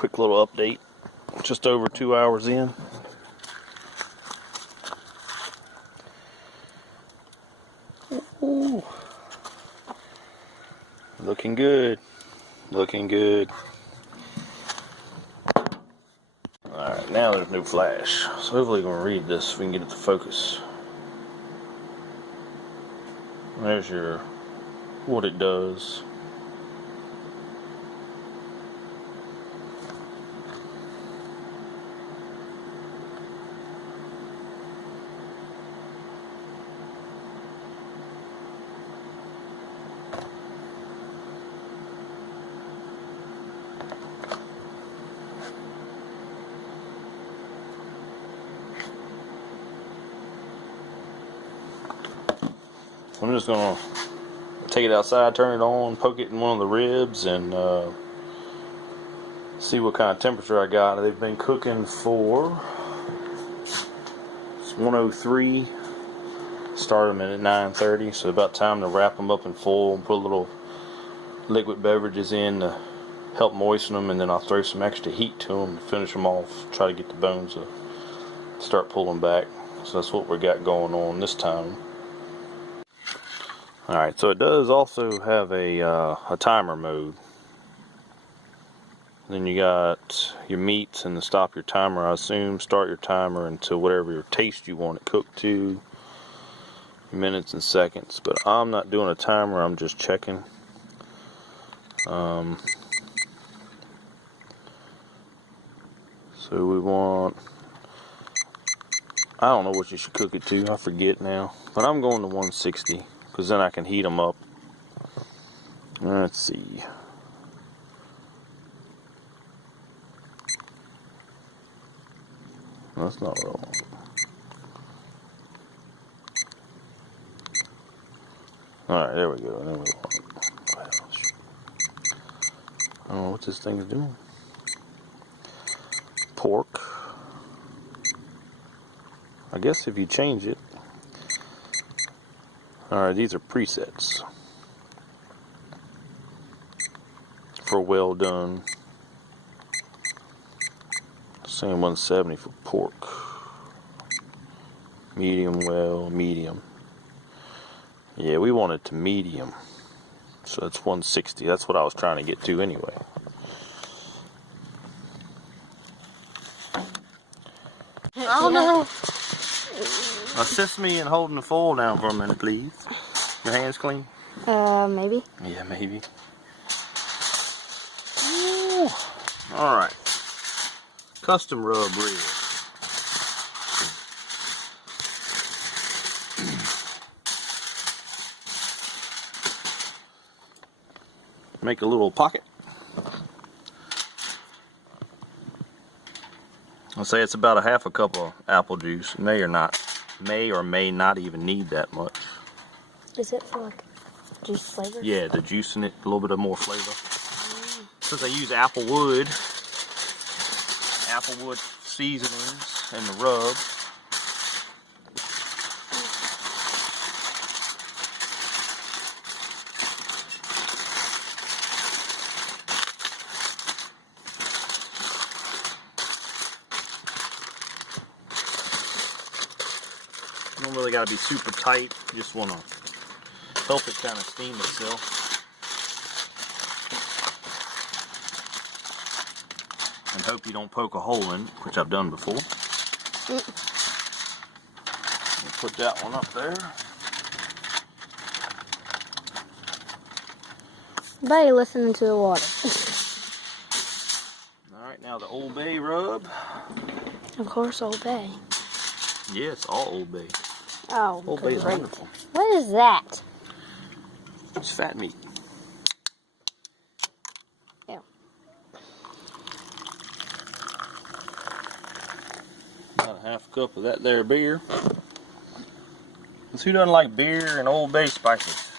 quick little update. Just over 2 hours in. Ooh. Looking good. Looking good. Alright, now there's no flash. So hopefully we're going to read this so we can get it to focus. There's your what it does. I'm just gonna take it outside, turn it on, poke it in one of the ribs, and see what kind of temperature I got. They've been cooking for, it's 103. Started them at 9:30, so about time to wrap them up in foil and put a little liquid beverages in to help moisten them, and then I'll throw some extra heat to them to finish them off. Try to get the bones to start pulling back. So that's what we got going on this time. Alright, so it does also have a timer mode. Then you got your meats and to stop your timer, I assume. Start your timer until whatever your taste you want it cooked to. Minutes and seconds. But I'm not doing a timer, I'm just checking. So we want, I don't know what you should cook it to, I forget now. But I'm going to 160. Because then I can heat them up. Let's see. That's not what I want. Alright, there we go. There we go. I don't know what this thing is doing. Pork. I guess if you change it. Alright, these are presets for well done. Same 170 for pork. Medium well, medium. Yeah, we want it to medium. So that's 160. That's what I was trying to get to anyway. Oh no! Assist me in holding the foil down for a minute, please. Your hands clean? Maybe. Yeah, maybe. Alright. Custom rub rib. Make a little pocket. I'll say it's about a half a cup of apple juice. May or may not even need that much. Is it for like juice flavor? Yeah, the juice in it, a little bit of more flavor. Since I use applewood seasonings in the rub. You don't really got to be super tight. You just want to help it kind of steam itself. And hope you don't poke a hole in it, which I've done before. Put that one up there. Buddy, listening to the water. Alright, now the Old Bay rub. Of course, Old Bay. Yes, all Old Bay. Oh, Old Bay is wonderful. What is that? It's fat meat. Yeah. About a half cup of that there beer. Because who doesn't like beer and Old Bay spices?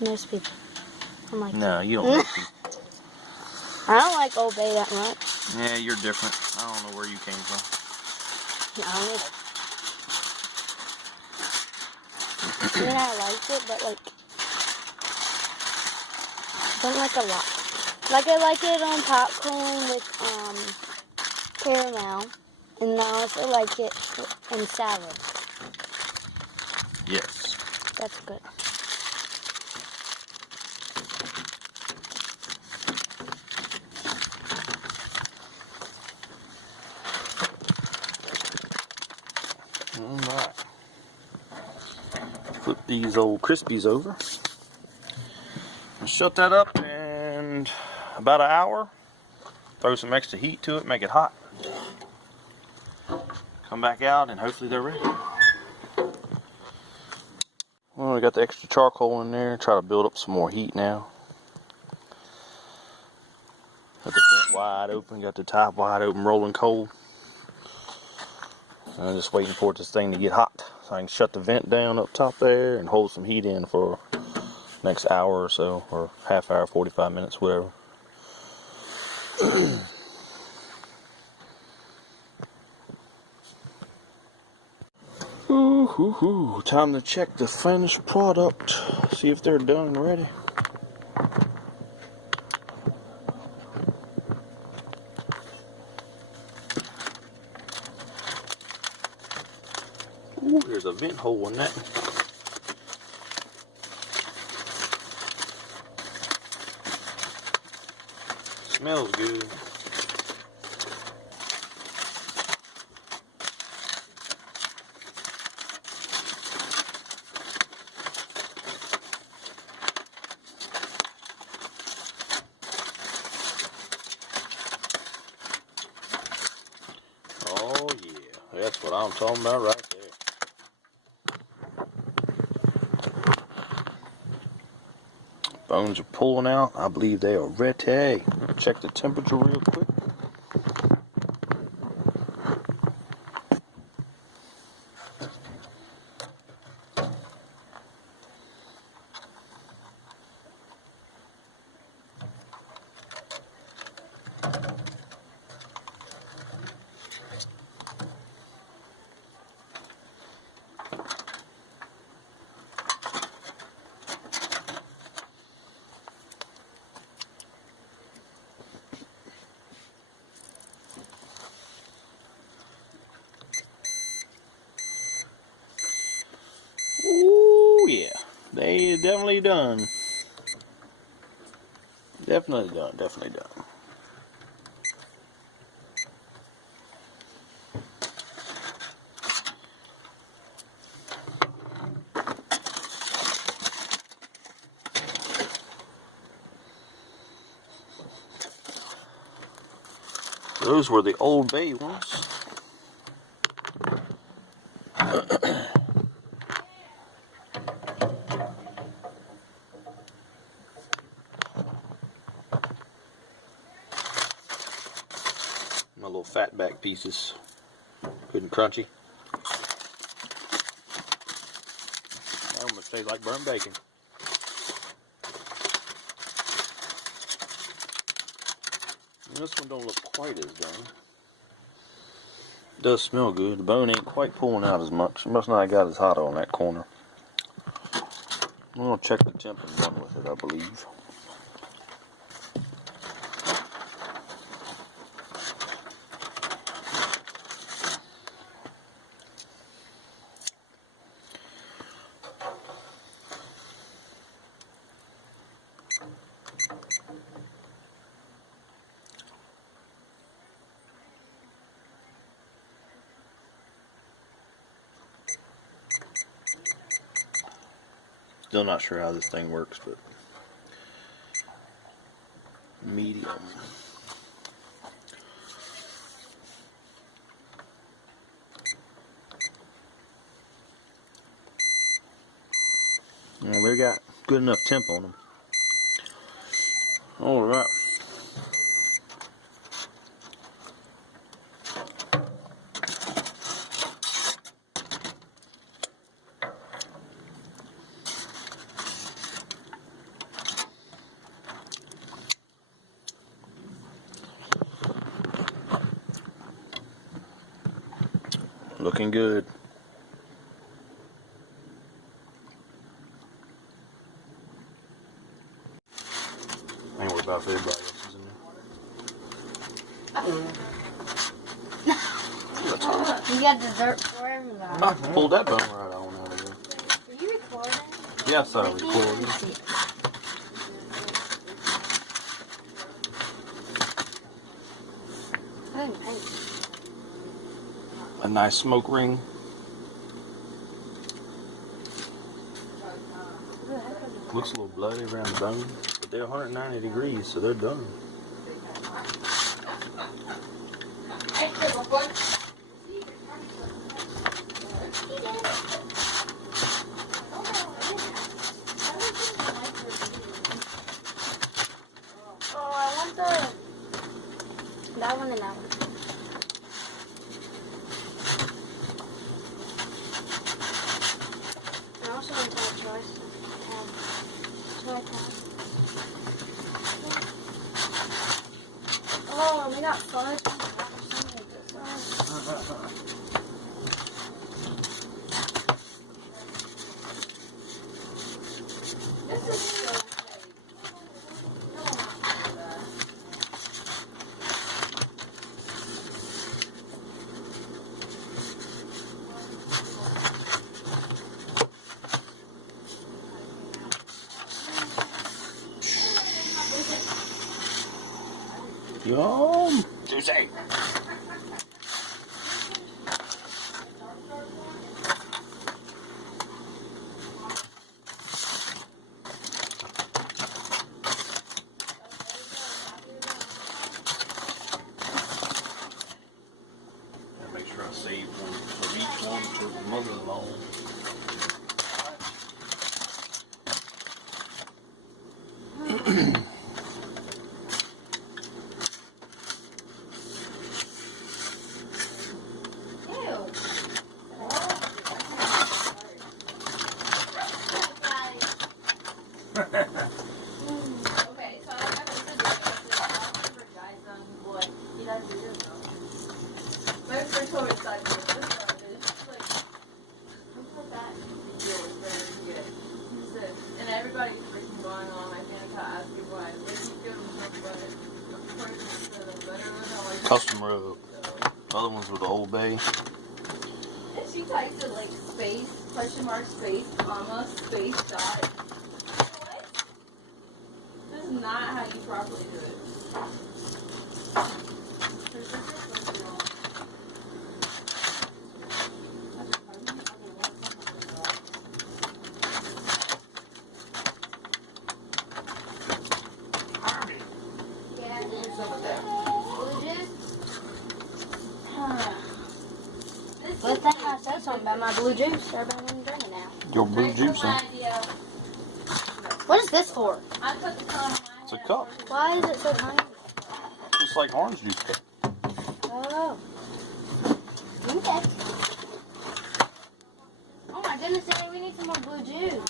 Most people. I'm like, no, you don't like people. I don't like Old Bay that much. Yeah, you're different. I don't know where you came from. No, I mean, I liked it, but like, I don't like a lot. Like I like it on popcorn with caramel, and I also like it in salad. Yes. That's good. Alright. Flip these old Crispies over. Shut that up in about an hour. Throw some extra heat to it, make it hot. Come back out and hopefully they're ready. Well, we got the extra charcoal in there. Try to build up some more heat now. Got the vent wide open, got the top wide open, rolling cold. I'm just waiting for this thing to get hot so I can shut the vent down up top there and hold some heat in for next hour or so, or half hour, 45 minutes, whatever. Ooh, time to check the finished product, see if they're done and ready. Ooh, there's a vent hole in that. Smells good. Oh yeah, that's what I'm talking about right there. Bones are pulling out. I believe they are ready. Check the temperature real quick. Ooh, yeah. They definitely done. Definitely done. Definitely done. Those were the Old Bay ones. My little fat back pieces. Good and crunchy. That almost tastes like burnt bacon. This one don't look quite as done. It does smell good. The bone ain't quite pulling out as much. It must not have got as hot on that corner. I'm going to check the temp and run with it, I believe. Still not sure how this thing works, but medium. Well, they got good enough temp on them. All right. Looking good. I ain't worried about everybody else. You got dessert for everybody. I pulled that bone right on out of there. Are you recording? Yes, I recorded. A nice smoke ring. Looks a little bloody around the bone, but they're 190 degrees, so they're done. Oh, I want that one and that one. I also want that choice. Oh, we got fudge. Yum! Juicy! Make sure I save one for each one for the mother-in-law. Okay, so I got this video. I don't remember guys on what you guys do this though. My friend told me side this garbage. Like, look at that. It was very good. He said, and everybody's freaking going on my Danica asking why. Like, you give them some butter. Of course, instead of butter with all like Custom rub. Other ones with the Old Bay. And she types it like space, question mark, space, comma, space, dot. What? This is not how you properly do it. But that I said something about my blue juice. Everybody want to drink it now. Your blue juice, huh? What is this for? I put the color It's a cup. Why is it so tiny? It's like orange juice cup. Oh. Okay. Oh my goodness, Annie, we need some more blue juice.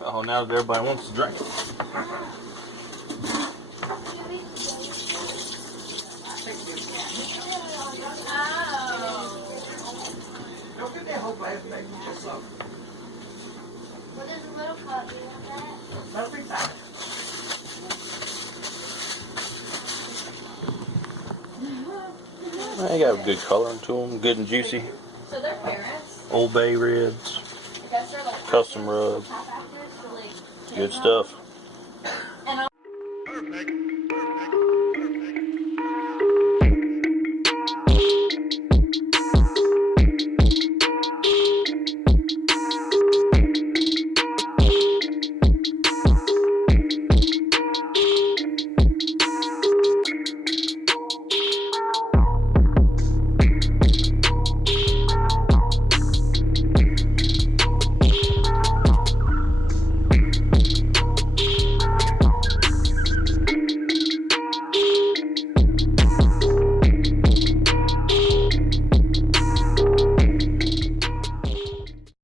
Oh, now that everybody wants to drink it. Don't get that whole glass back to yourself. What is a little cup? You want that? That'll be fine. They got a good color to them, good and juicy. So their parents, Old Bay ribs, I guess they're like custom rub, half actors, so like good stuff.